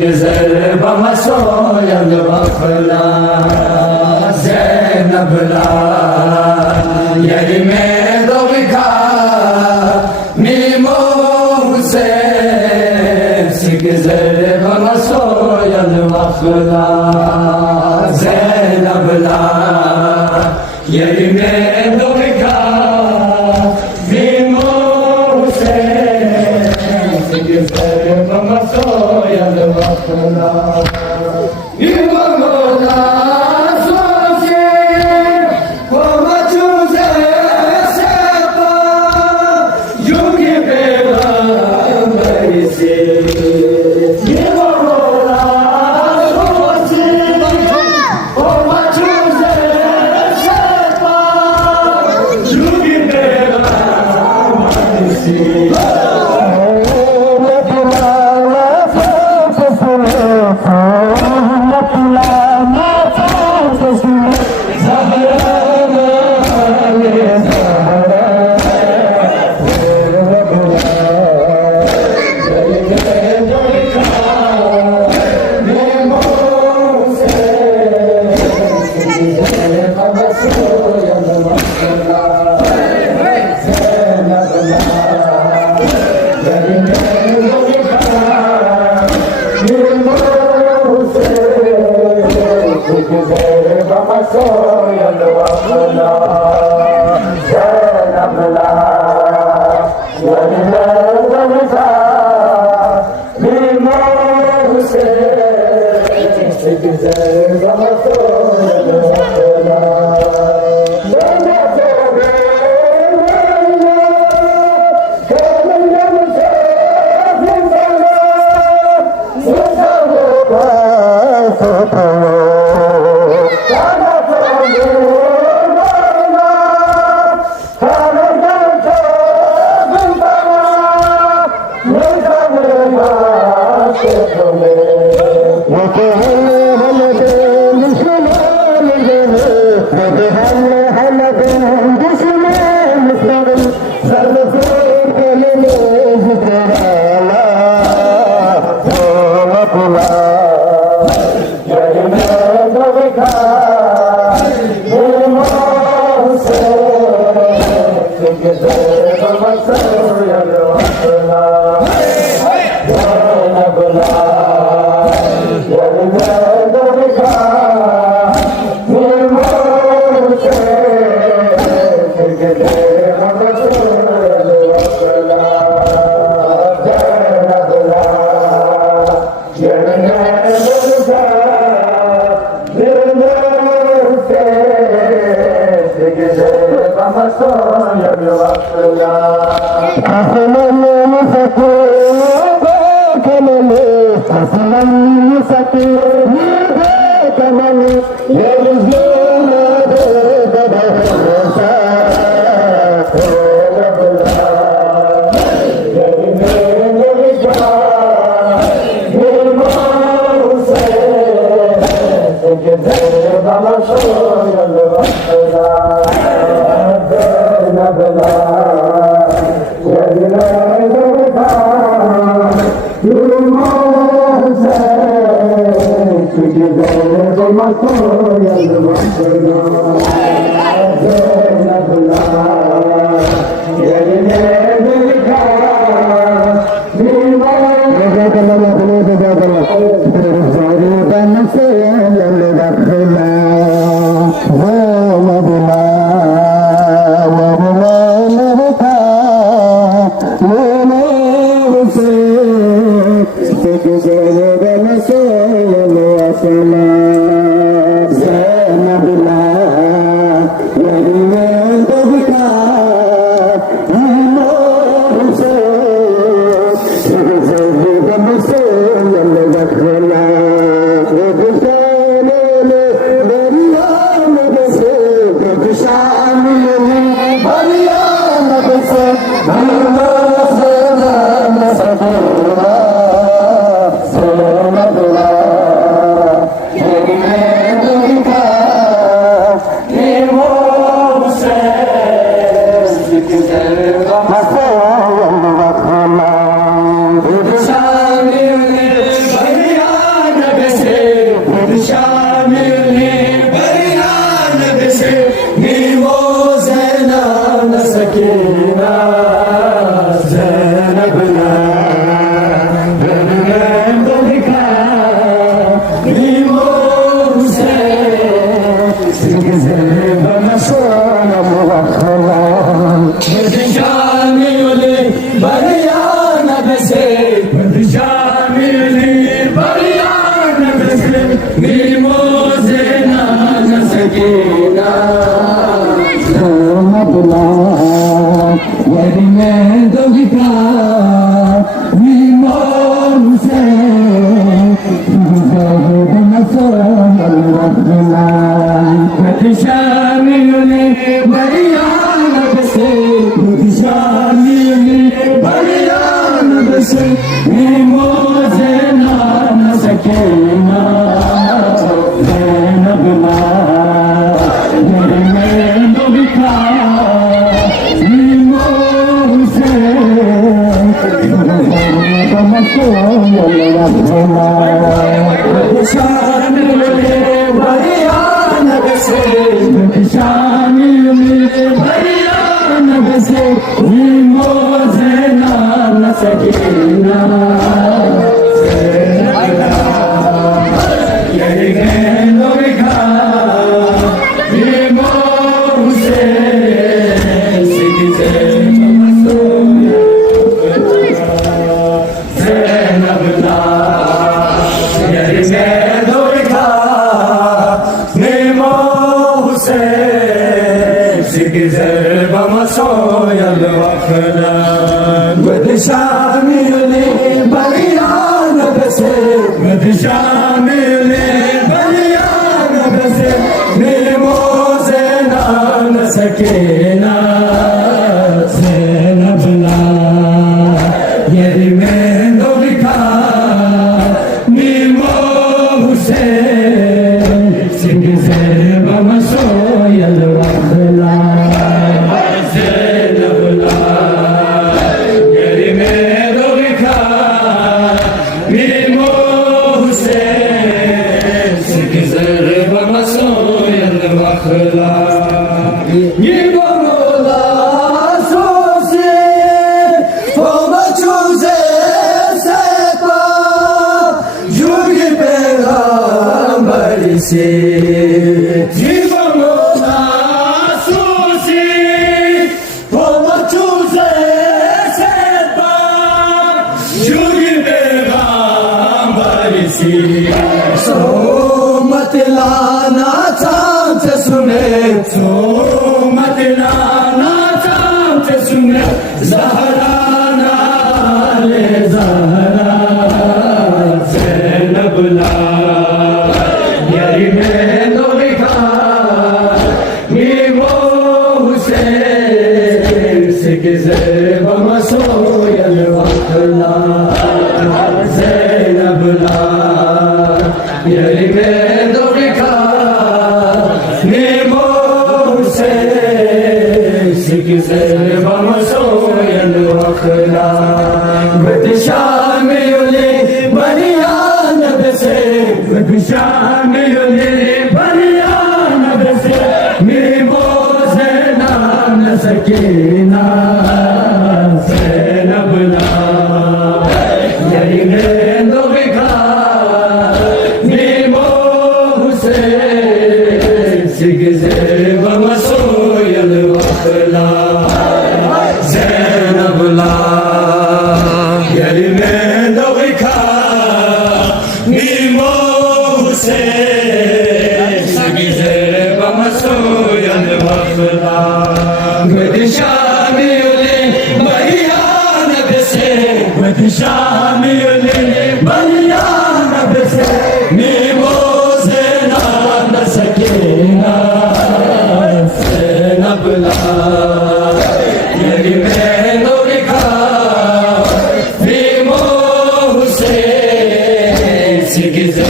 Güzel bana soyalı bakla Zeynep'la yerime doğika Mimo sevsi güzel bana soyalı bakla Zeynep'la yerime doğika Mimo sevsi güzel bana soyalı bakla Masaya mimosena na sakina Abla Yedimendo Vika Vimose Madishamiyuni bariyana bese Madishamiyuni bariyana bese mimosena na sakina Zainabla Yedimendo Vika Madishamiyuni bariyana bese Madishamiyuni bariyana bese mimosena na sakina Zainabla Yedimendo Vika mimose Singize bamaso yalvakhla Zahrana le Zahra Zainabla Yedimendo Vika mimose Singize bamaso yalvakhla Zainabla Yedimendo Vika mimose Singize bamaso yalvakhla Madishamiyuni bariyana bese Madishamiyuni bariyana bese mimosena na sakina Zainabla Yedimendo Vika mimose Singize bamaso yalvakhla Zainabla Yedimendo Vika mimose Singize bamaso yalvakhla Madishamiyuni bariyana bese Madishamiyuni bariyana bese mimosena na sakina Zainabla Yedimendo Vika mimose Singize